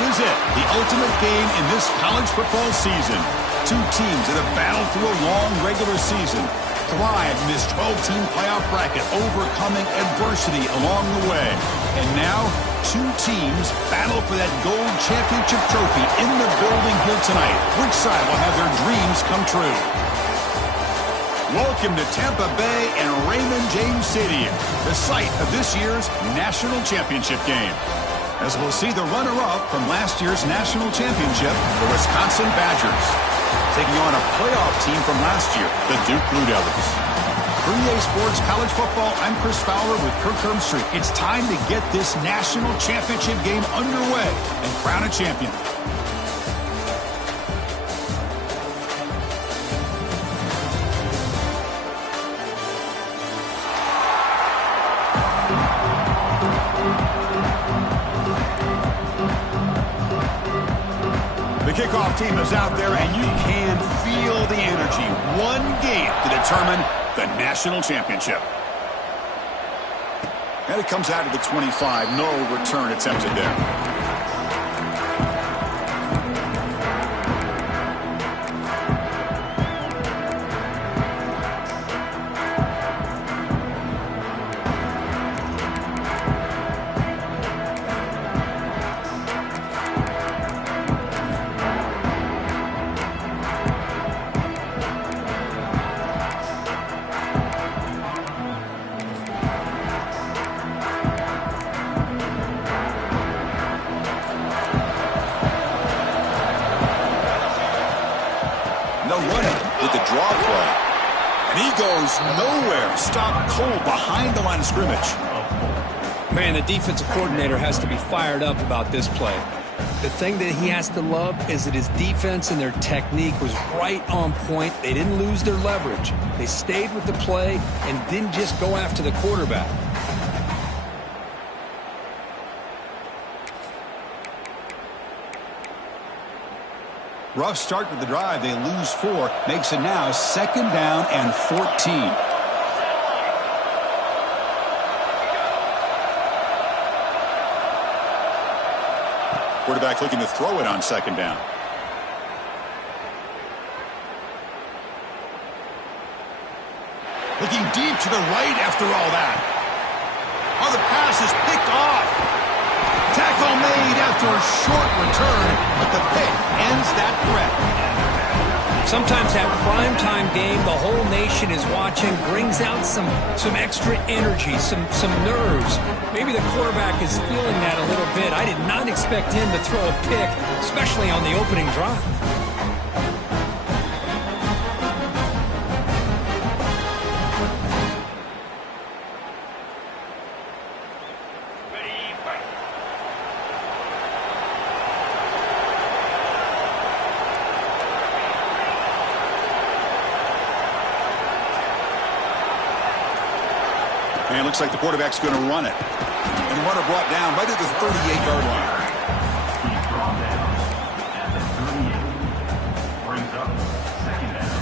This is it, the ultimate game in this college football season. Two teams that have battled through a long regular season, thrived in this 12-team playoff bracket, overcoming adversity along the way. And now, two teams battle for that gold championship trophy in the building here tonight. Which side will have their dreams come true? Welcome to Tampa Bay and Raymond James Stadium, the site of this year's national championship game. As we'll see the runner-up from last year's national championship, the Wisconsin Badgers, taking on a playoff team from last year, the Duke Blue Devils. For EA Sports College Football, I'm Chris Fowler with Kirk Herbstreit. It's time to get this national championship game underway and crown a champion. The kickoff team is out there, and you can feel the energy. One game to determine the national championship. And it comes out of the 25. No return attempted there. Nowhere. Stop cold behind the line of scrimmage. Man, the defensive coordinator has to be fired up about this play. The thing that he has to love is that his defense and their technique was right on point. They didn't lose their leverage. They stayed with the play and didn't just go after the quarterback. Rough start to the drive. They lose 4. Makes it now 2nd down and 14. Quarterback looking to throw it on 2nd down. Looking deep to the right after all that. Oh, the pass is picked off. Tackle made after a short return, but the pick ends that threat. Sometimes that primetime game, the whole nation is watching, brings out some extra energy, some nerves. Maybe the quarterback is feeling that a little bit. I did not expect him to throw a pick, especially on the opening drive. And it looks like the quarterback's going to run it. And the runner brought down right at the 38-yard line. At the 38, brings up 2nd down.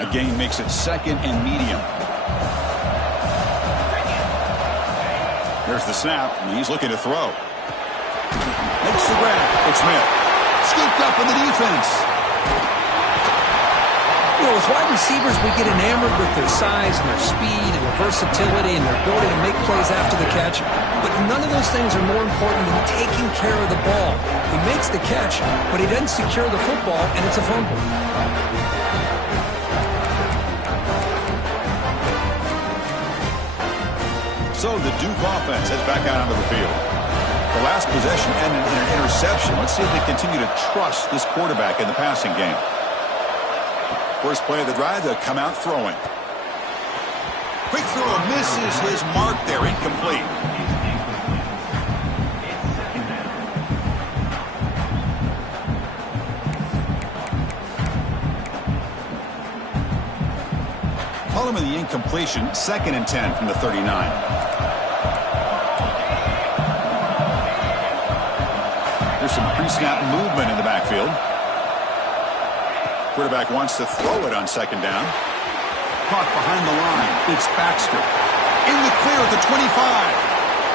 A gain makes it 2nd and medium. There's the snap, and he's looking to throw. Makes the grab. It's Smith. Scooped up in the defense. You know, as wide receivers, we get enamored with their size and their speed and their versatility and their ability to make plays after the catch. But none of those things are more important than taking care of the ball. He makes the catch, but he doesn't secure the football, and it's a fumble. So the Duke offense heads back out onto the field. The last possession ended in an interception. Let's see if they continue to trust this quarterback in the passing game. First play of the drive, they'll come out throwing. Quick throw misses his mark there, incomplete. Call him in the incompletion, 2nd and 10 from the 39. some pre-snap movement in the backfield. Quarterback wants to throw it on second down. Caught behind the line. It's Baxter. In the clear at the 25.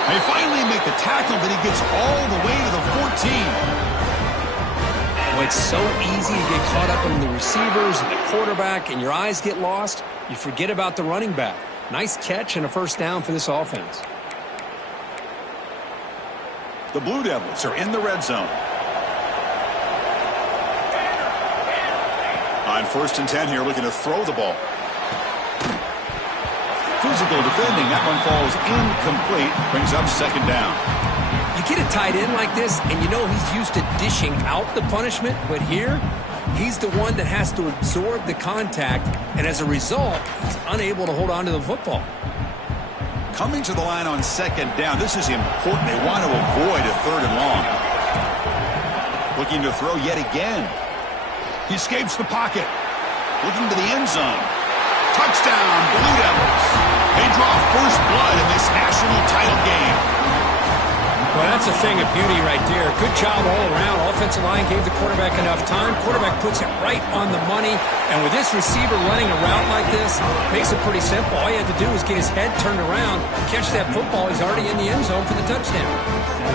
They finally make the tackle, but he gets all the way to the 14. Well, it's so easy to get caught up in the receivers and the quarterback, and your eyes get lost. You forget about the running back. Nice catch and a first down for this offense. The Blue Devils are in the red zone. On 1st and 10 here, looking to throw the ball. Physical defending. That one falls incomplete. Brings up second down. You get a tight end like this, and you know he's used to dishing out the punishment, but here, he's the one that has to absorb the contact, and as a result, he's unable to hold on to the football. Coming to the line on second down. This is important. They want to avoid a 3rd and long. Looking to throw yet again. He escapes the pocket. Looking to the end zone. Touchdown, Blue Devils. They draw first blood in this national title game. Well, that's a thing of beauty right there. Good job all around. Offensive line gave the quarterback enough time. Quarterback puts it right on the money. And with this receiver running a route like this, makes it pretty simple. All you have to do is get his head turned around, catch that football. He's already in the end zone for the touchdown.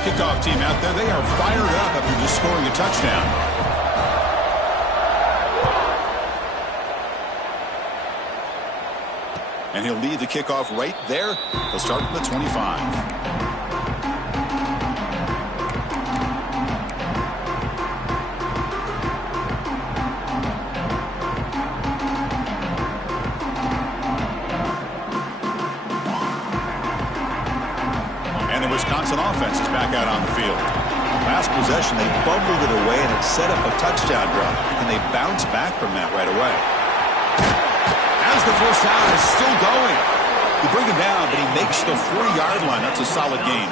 Kickoff team out there, they are fired up after just scoring a touchdown. And he'll lead the kickoff right there. They'll start from the 25. Wisconsin offense is back out on the field. Last possession, they fumbled it away, and it set up a touchdown drive. And they bounce back from that right away. As the first down is still going. You bring him down, but he makes the 40-yard line. That's a solid gain.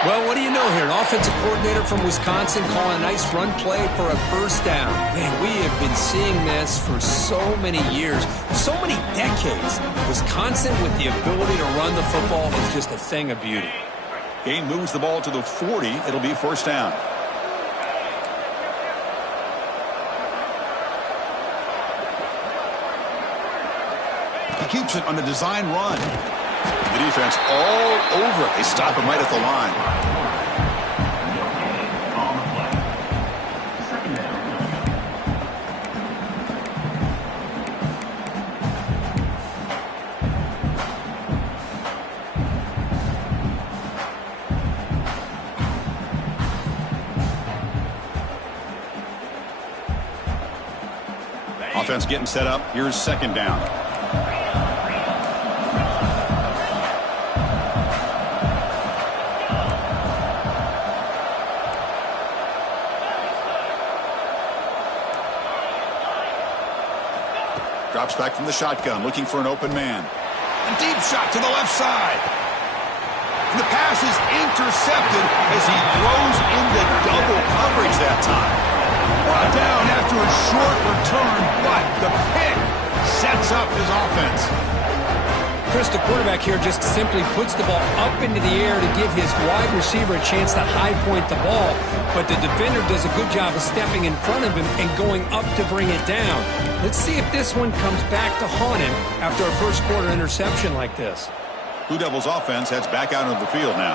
Well, what do you know here? An offensive coordinator from Wisconsin calling a nice run play for a first down. Man, we have been seeing this for so many years, so many decades. Wisconsin with the ability to run the football is just a thing of beauty. Gain moves the ball to the 40. It'll be first down. He keeps it on the design run. The defense all over it. They stop him right at the line. Offense getting set up. Here's second down. Drops back from the shotgun, looking for an open man. A deep shot to the left side. And the pass is intercepted as he throws into double coverage that time. Brought down after a short return, but the pick sets up his offense. Chris, the quarterback here just simply puts the ball up into the air to give his wide receiver a chance to high point the ball, but the defender does a good job of stepping in front of him and going up to bring it down. Let's see if this one comes back to haunt him after a first quarter interception like this. Blue Devils offense heads back out of the field now.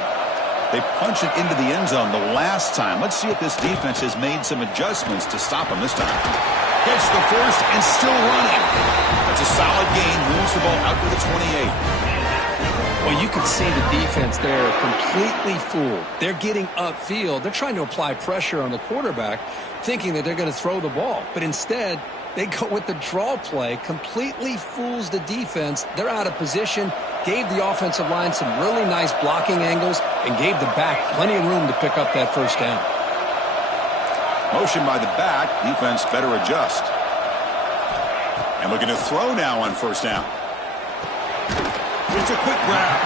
They punch it into the end zone the last time. Let's see if this defense has made some adjustments to stop him this time. Gets the first and still running. That's a solid gain. Moves the ball out to the 28. Well, you can see the defense there completely fooled. They're getting upfield. They're trying to apply pressure on the quarterback, thinking that they're going to throw the ball. But instead, they go with the draw play, completely fools the defense. They're out of position, gave the offensive line some really nice blocking angles, and gave the back plenty of room to pick up that first down. Motion by the back. Defense better adjust. And looking to throw now on first down. It's a quick grab.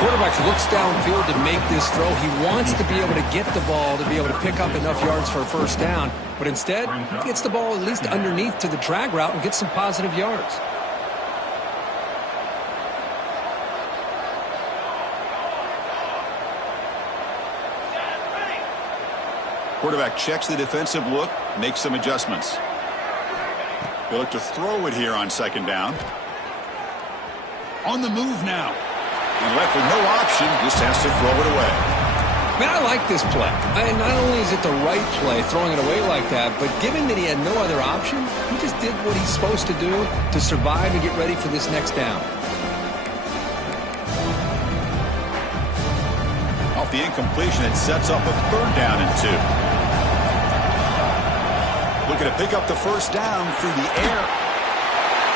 Quarterback looks downfield to make this throw. He wants to be able to get the ball to be able to pick up enough yards for a first down. But instead, he gets the ball at least underneath to the drag route and gets some positive yards. Quarterback checks the defensive look, makes some adjustments. He'll look to throw it here on second down. On the move now. And left with no option, just has to throw it away. Man, I like this play. And not only is it the right play, throwing it away like that, but given that he had no other option, he just did what he's supposed to do to survive and get ready for this next down. Off the incompletion, it sets up a third down and 2. Looking to pick up the first down through the air.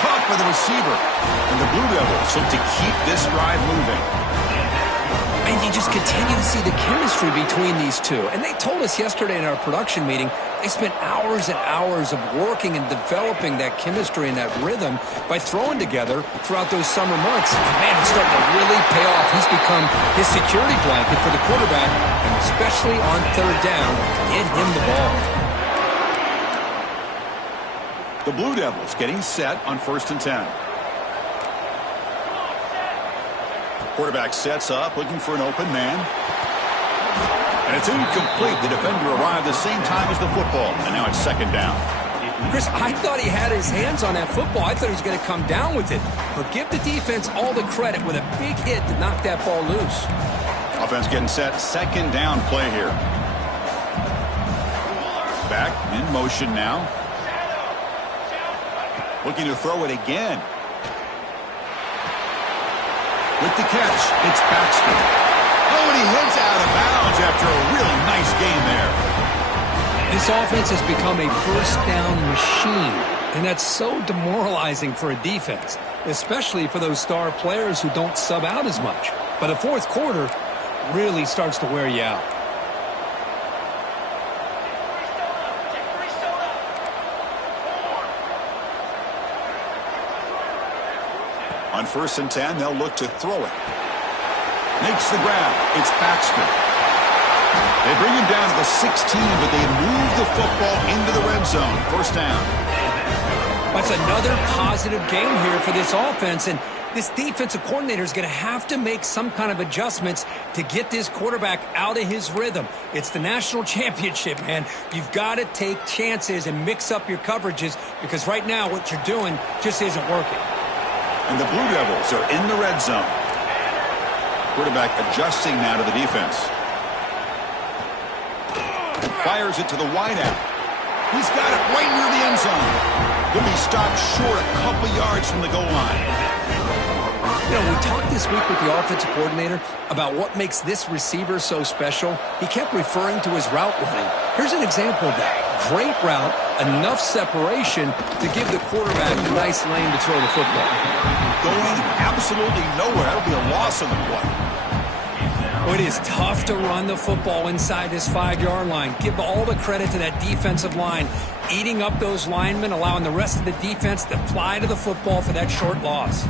Caught by the receiver. And the Blue Devils look to keep this drive moving. And you just continue to see the chemistry between these two. And they told us yesterday in our production meeting, they spent hours and hours of working and developing that chemistry and that rhythm by throwing together throughout those summer months. And man, it's starting to really pay off. He's become his security blanket for the quarterback, and especially on third down, get him the ball. The Blue Devils getting set on 1st and 10. Quarterback sets up, looking for an open man. And it's incomplete. The defender arrived the same time as the football, and now it's second down. Chris, I thought he had his hands on that football. I thought he was going to come down with it. But give the defense all the credit with a big hit to knock that ball loose. Offense getting set. Second down play here. Back in motion now. Looking to throw it again. With the catch, it's Baxter. Oh, and he hits out of bounds after a really nice game there. This offense has become a first down machine, and that's so demoralizing for a defense, especially for those star players who don't sub out as much. But the fourth quarter really starts to wear you out. On 1st and 10, they'll look to throw it. Makes the grab. It's Baxter. They bring him down to the 16, but they move the football into the red zone. First down. That's another positive game here for this offense, and this defensive coordinator is going to have to make some kind of adjustments to get this quarterback out of his rhythm. It's the national championship, man. You've got to take chances and mix up your coverages, because right now what you're doing just isn't working. And the Blue Devils are in the red zone. Quarterback adjusting now to the defense. Fires it to the wideout. He's got it right near the end zone. He'll be stopped short a couple yards from the goal line. You know, we talked this week with the offensive coordinator about what makes this receiver so special. He kept referring to his route running. Here's an example of that. Great route, enough separation to give the quarterback a nice lane to throw the football. Going absolutely nowhere. That'll be a loss on the play. Well, it is tough to run the football inside this 5-yard line. Give all the credit to that defensive line, eating up those linemen, allowing the rest of the defense to fly to the football for that short loss.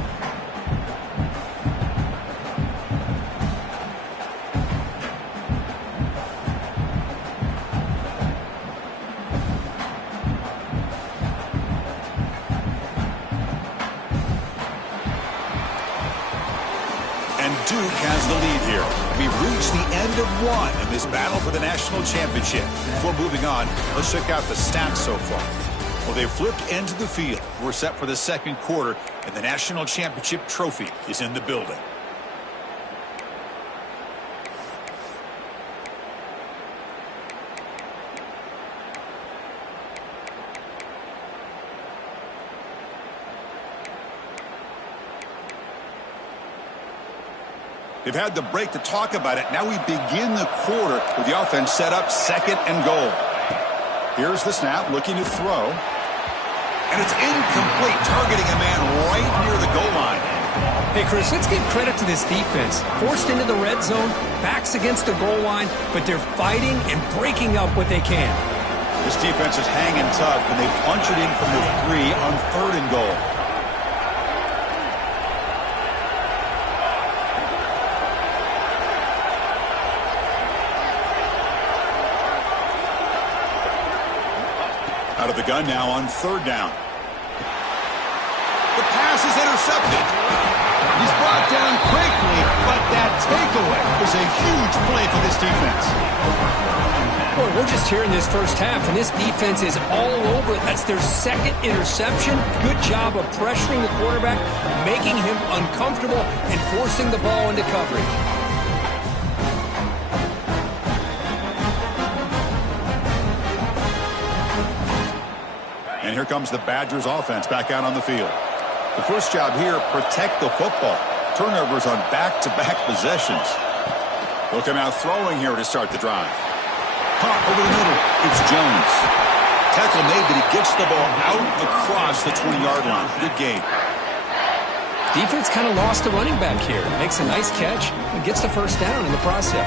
Duke has the lead here. We've reached the end of one in this battle for the national championship. Before moving on, let's check out the stats so far. Well, they've flipped into the field. We're set for the second quarter, and the national championship trophy is in the building. They've had the break to talk about it. Now we begin the quarter with the offense set up, second and goal. Here's the snap, looking to throw. And it's incomplete, targeting a man right near the goal line. Hey, Chris, let's give credit to this defense. Forced into the red zone, backs against the goal line, but they're fighting and breaking up what they can. This defense is hanging tough, and they punch it in from the 3 on third and goal. Out of the gun now on 3rd down. The pass is intercepted. He's brought down quickly, but that takeaway is a huge play for this defense. Boy, we're just here in this first half, and this defense is all over it. That's their 2nd interception. Good job of pressuring the quarterback, making him uncomfortable, and forcing the ball into coverage. And here comes the Badgers offense back out on the field. The first job here, protect the football. Turnovers on back-to-back possessions. They'll come out throwing here to start the drive. Pop over the middle. It's Jones. Tackle made, but he gets the ball out across the 20-yard line. Good game. Defense kind of lost a running back here. Makes a nice catch and gets the first down in the process.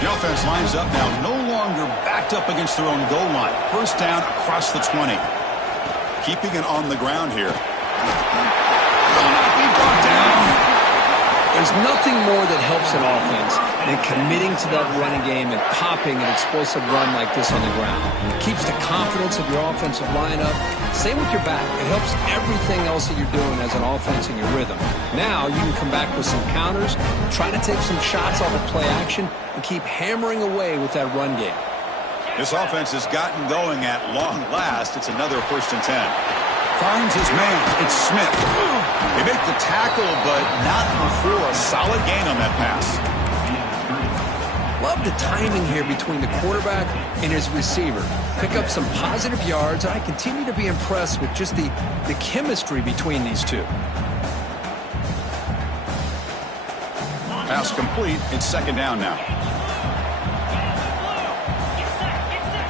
The offense lines up now, no longer backed up against their own goal line. First down across the 20. Keeping it on the ground here. Will not be brought down. There's nothing more that helps an offense than committing to that running game and popping an explosive run like this on the ground. It keeps the confidence of your offensive lineup. Same with your back. It helps everything else that you're doing as an offense in your rhythm. Now you can come back with some counters, try to take some shots off of play action, and keep hammering away with that run game. This offense has gotten going at long last. It's another 1st and 10. Finds his man. It's Smith. They make the tackle, but not before a solid gain on that pass. Love the timing here between the quarterback and his receiver. Pick up some positive yards, and I continue to be impressed with just the chemistry between these two. Pass complete. It's 2nd down now.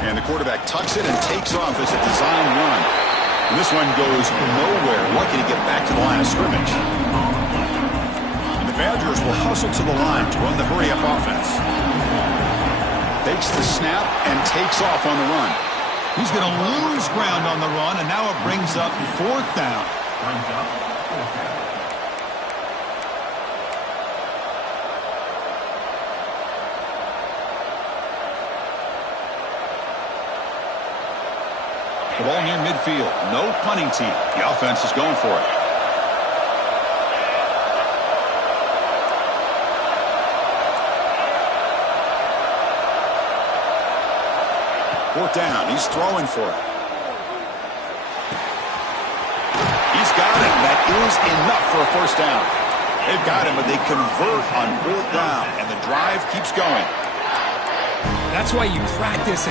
And the quarterback tucks it and takes off as a design run. And this one goes nowhere. Lucky to get back to the line of scrimmage. And the Badgers will hustle to the line to run the hurry-up offense. Takes the snap and takes off on the run. He's going to lose ground on the run, and now it brings up 4th down. The ball near midfield. No punting team. The offense is going for it. Fourth down. He's throwing for it. He's got it. That is enough for a 1st down. They've got him, but they convert on 4th down, and the drive keeps going. That's why you practice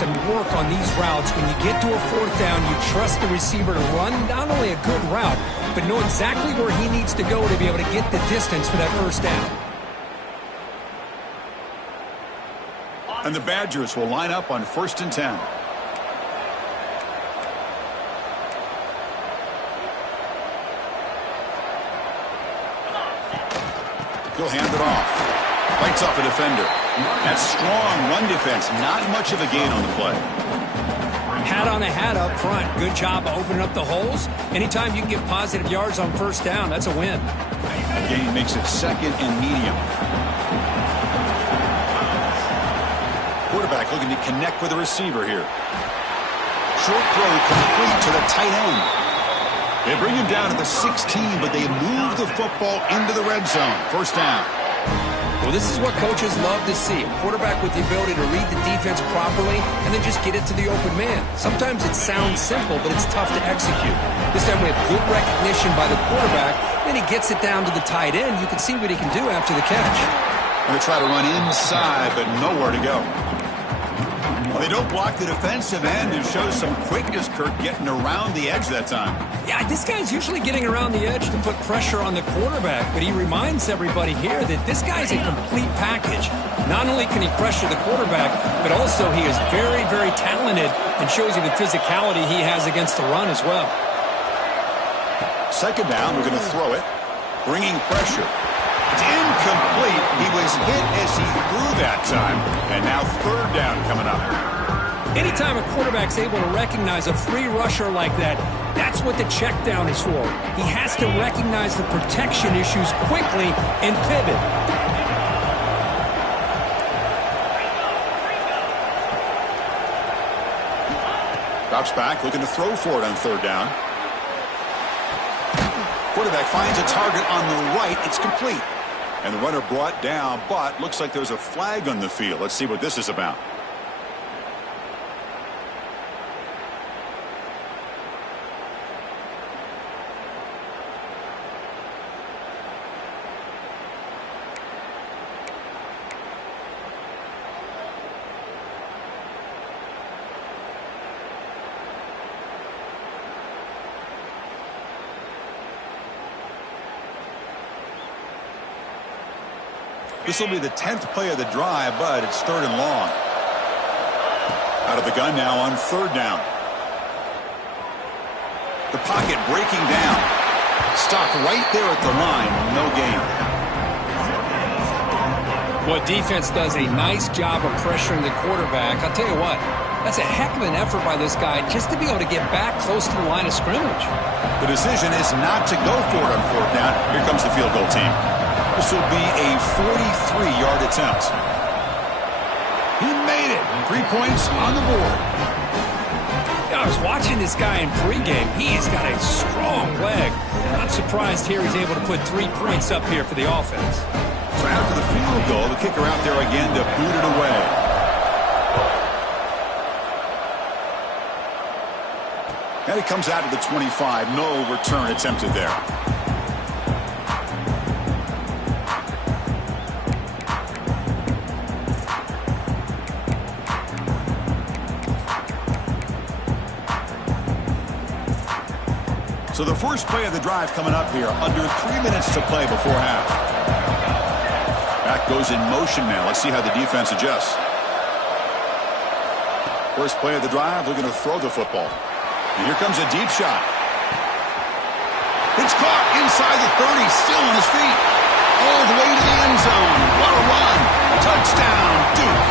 and work on these routes. When you get to a 4th down, you trust the receiver to run not only a good route, but know exactly where he needs to go to be able to get the distance for that 1st down. And the Badgers will line up on 1st and 10. He'll hand it off. Fights off a defender. That strong run defense. Not much of a gain on the play. Hat on a hat up front. Good job of opening up the holes. Anytime you can get positive yards on 1st down, that's a win. The gain makes it 2nd and medium. Quarterback looking to connect with the receiver here. Short throw complete to the tight end. They bring him down at the 16, but they move the football into the red zone. 1st down. Well, this is what coaches love to see. A quarterback with the ability to read the defense properly and then just get it to the open man. Sometimes it sounds simple, but it's tough to execute. This time we have good recognition by the quarterback. Then he gets it down to the tight end. You can see what he can do after the catch. Going to try to run inside, but nowhere to go. Well, they don't block the defensive end and show some quickness, Kirk, getting around the edge that time. Yeah, this guy's usually getting around the edge to put pressure on the quarterback, but he reminds everybody here that this guy's a complete package. Not only can he pressure the quarterback, but also he is very, very talented and shows you the physicality he has against the run as well. 2nd down, we're going to throw it, bringing pressure. It's incomplete. He was hit as he threw that time. And now 3rd down coming up. Anytime a quarterback's able to recognize a free rusher like that, that's what the check down is for. He has to recognize the protection issues quickly and pivot. Drops back, looking to throw for it on third down. Quarterback finds a target on the right. It's complete. And the runner brought down, but looks like there's a flag on the field. Let's see what this is about. This will be the 10th play of the drive, but it's third and long. Out of the gun now on third down. The pocket breaking down. Stopped right there at the line. No gain. Well, defense does a nice job of pressuring the quarterback. I'll tell you what, that's a heck of an effort by this guy just to be able to get back close to the line of scrimmage. The decision is not to go for it on fourth down. Here comes the field goal team. This will be a 43-yard attempt. He made it. 3 points on the board. I was watching this guy in pregame. He's got a strong leg. I'm surprised here he's able to put 3 points up here for the offense. So after the field goal, the kicker out there again to boot it away. And it comes out to the 25. No return attempted there. So the first play of the drive coming up here. Under 3 minutes to play before half. Back goes in motion now. Let's see how the defense adjusts. First play of the drive. They're going to throw the football. And here comes a deep shot. It's caught inside the 30. Still on his feet. All the way to the end zone. What a run. Touchdown, Duke.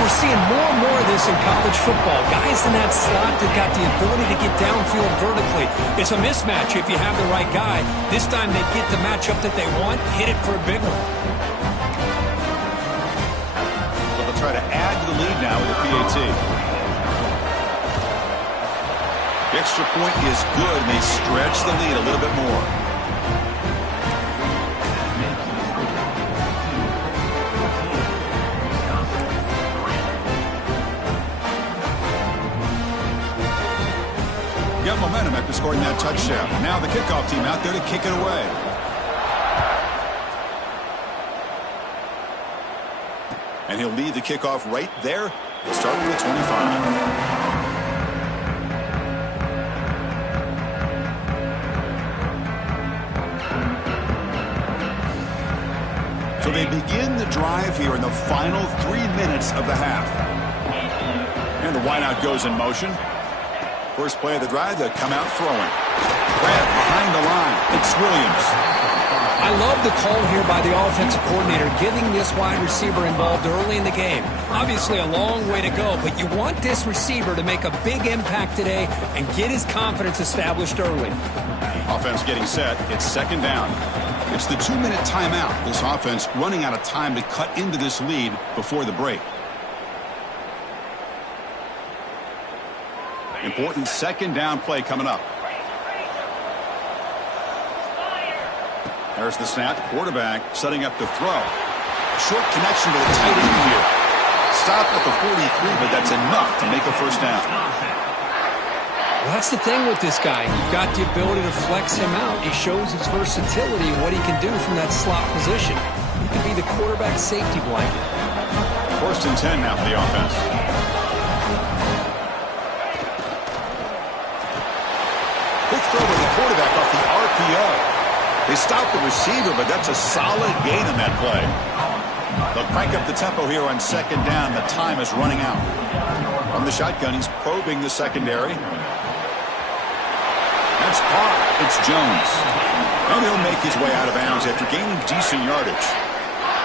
We're seeing more and more of this in college football. Guys in that slot that got the ability to get downfield vertically. It's a mismatch if you have the right guy. This time they get the matchup that they want, hit it for a big one. So they'll try to add to the lead now with a PAT. The extra point is good, and they stretch the lead a little bit more. Got momentum after scoring that touchdown. Now the kickoff team out there to kick it away. And he'll lead the kickoff right there. Starting with 25. So they begin the drive here in the final 3 minutes of the half. And the wideout goes in motion. First play of the drive, they come out throwing. Grant behind the line. It's Williams. I love the call here by the offensive coordinator, getting this wide receiver involved early in the game. Obviously a long way to go, but you want this receiver to make a big impact today and get his confidence established early. Offense getting set. It's second down. It's the 2-minute timeout. This offense running out of time to cut into this lead before the break. Important second down play coming up. There's the snap. Quarterback setting up to throw. Short connection to the tight end here. Stopped at the 43, but that's enough to make a first down. Well, that's the thing with this guy. You've got the ability to flex him out. He shows his versatility and what he can do from that slot position. He can be the quarterback safety blanket. First and 10 now for the offense. Quick throw with the quarterback off the RPO. They stop the receiver, but that's a solid gain in that play. They'll crank up the tempo here on second down. The time is running out. From the shotgun, he's probing the secondary. That's caught. It's Jones. And he'll make his way out of bounds after gaining decent yardage.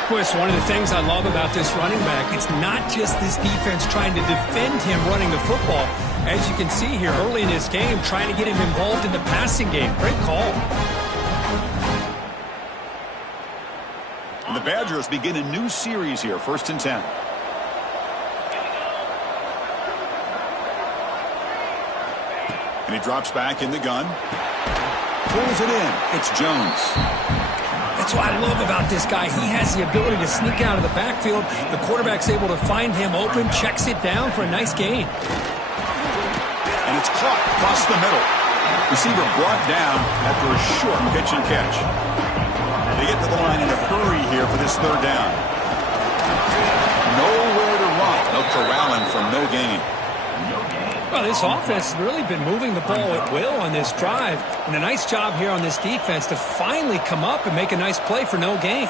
Well, it's one of the things I love about this running back. It's not just this defense trying to defend him running the football. As you can see here early in this game, trying to get him involved in the passing game. Great call. And the Badgers begin a new series here, first and 10. And he drops back in the gun. Pulls it in. It's Jones. That's what I love about this guy. He has the ability to sneak out of the backfield. The quarterback's able to find him open, checks it down for a nice gain. And it's caught across the middle. Receiver brought down after a short pitch and catch. They get to the line in a hurry here for this third down. Nowhere to run. They'll corral him for no gain. Well, this offense has really been moving the ball at will on this drive. And a nice job here on this defense to finally come up and make a nice play for no gain.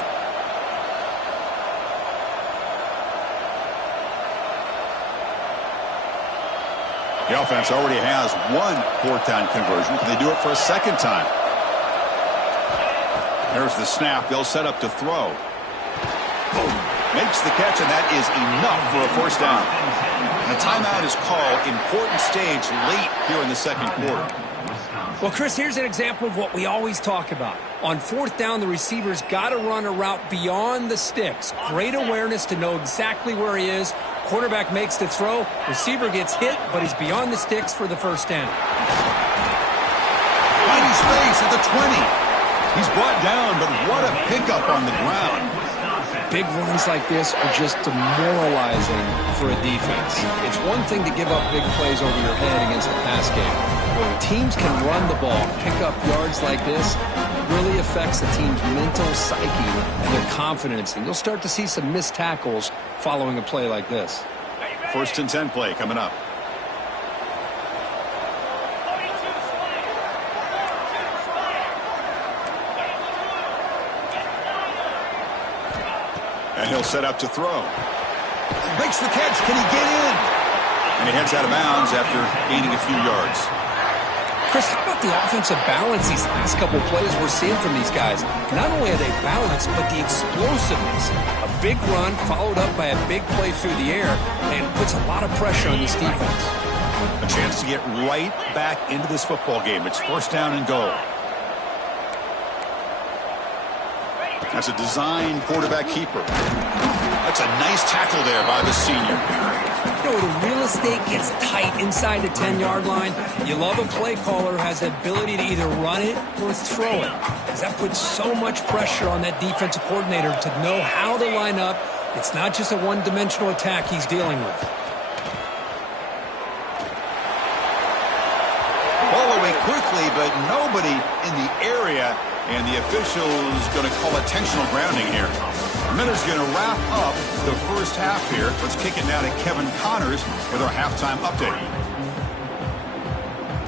The offense already has one fourth down conversion. Can they do it for a second time? There's the snap. They'll set up to throw. Boom. Makes the catch, and that is enough for a first down. And a timeout is called. Important stage late here in the second quarter. Well, Chris, here's an example of what we always talk about. On fourth down, the receiver's got to run a route beyond the sticks. Great awareness to know exactly where he is. Quarterback makes the throw. Receiver gets hit, but he's beyond the sticks for the first down. Mighty space at the 20. He's brought down, but what a pickup on the ground. Big runs like this are just demoralizing for a defense. It's one thing to give up big plays over your head against the pass game. When teams can run the ball, pick up yards like this, it really affects the team's mental psyche and their confidence. And you'll start to see some missed tackles following a play like this. First and 10 play coming up. And he'll set up to throw. Makes the catch. Can he get in? And he heads out of bounds after gaining a few yards. Chris, how about the offensive balance these last couple plays we're seeing from these guys? Not only are they balanced, but the explosiveness. A big run followed up by a big play through the air, and puts a lot of pressure on this defense. A chance to get right back into this football game. It's first down and goal. That's a design quarterback keeper. That's a nice tackle there by the senior. You know, the real estate gets tight inside the 10-yard line. You love a play caller who has the ability to either run it or throw it, because that puts so much pressure on that defensive coordinator to know how to line up. It's not just a one-dimensional attack he's dealing with. Ball away quickly, but nobody in the area. And the official is going to call intentional grounding here. Miller's going to wrap up the first half here. Let's kick it now to Kevin Connors with our halftime update.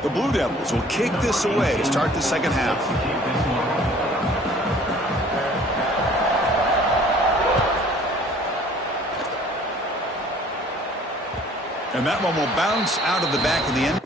The Blue Devils will kick this away to start the second half. And that one will bounce out of the back of the end.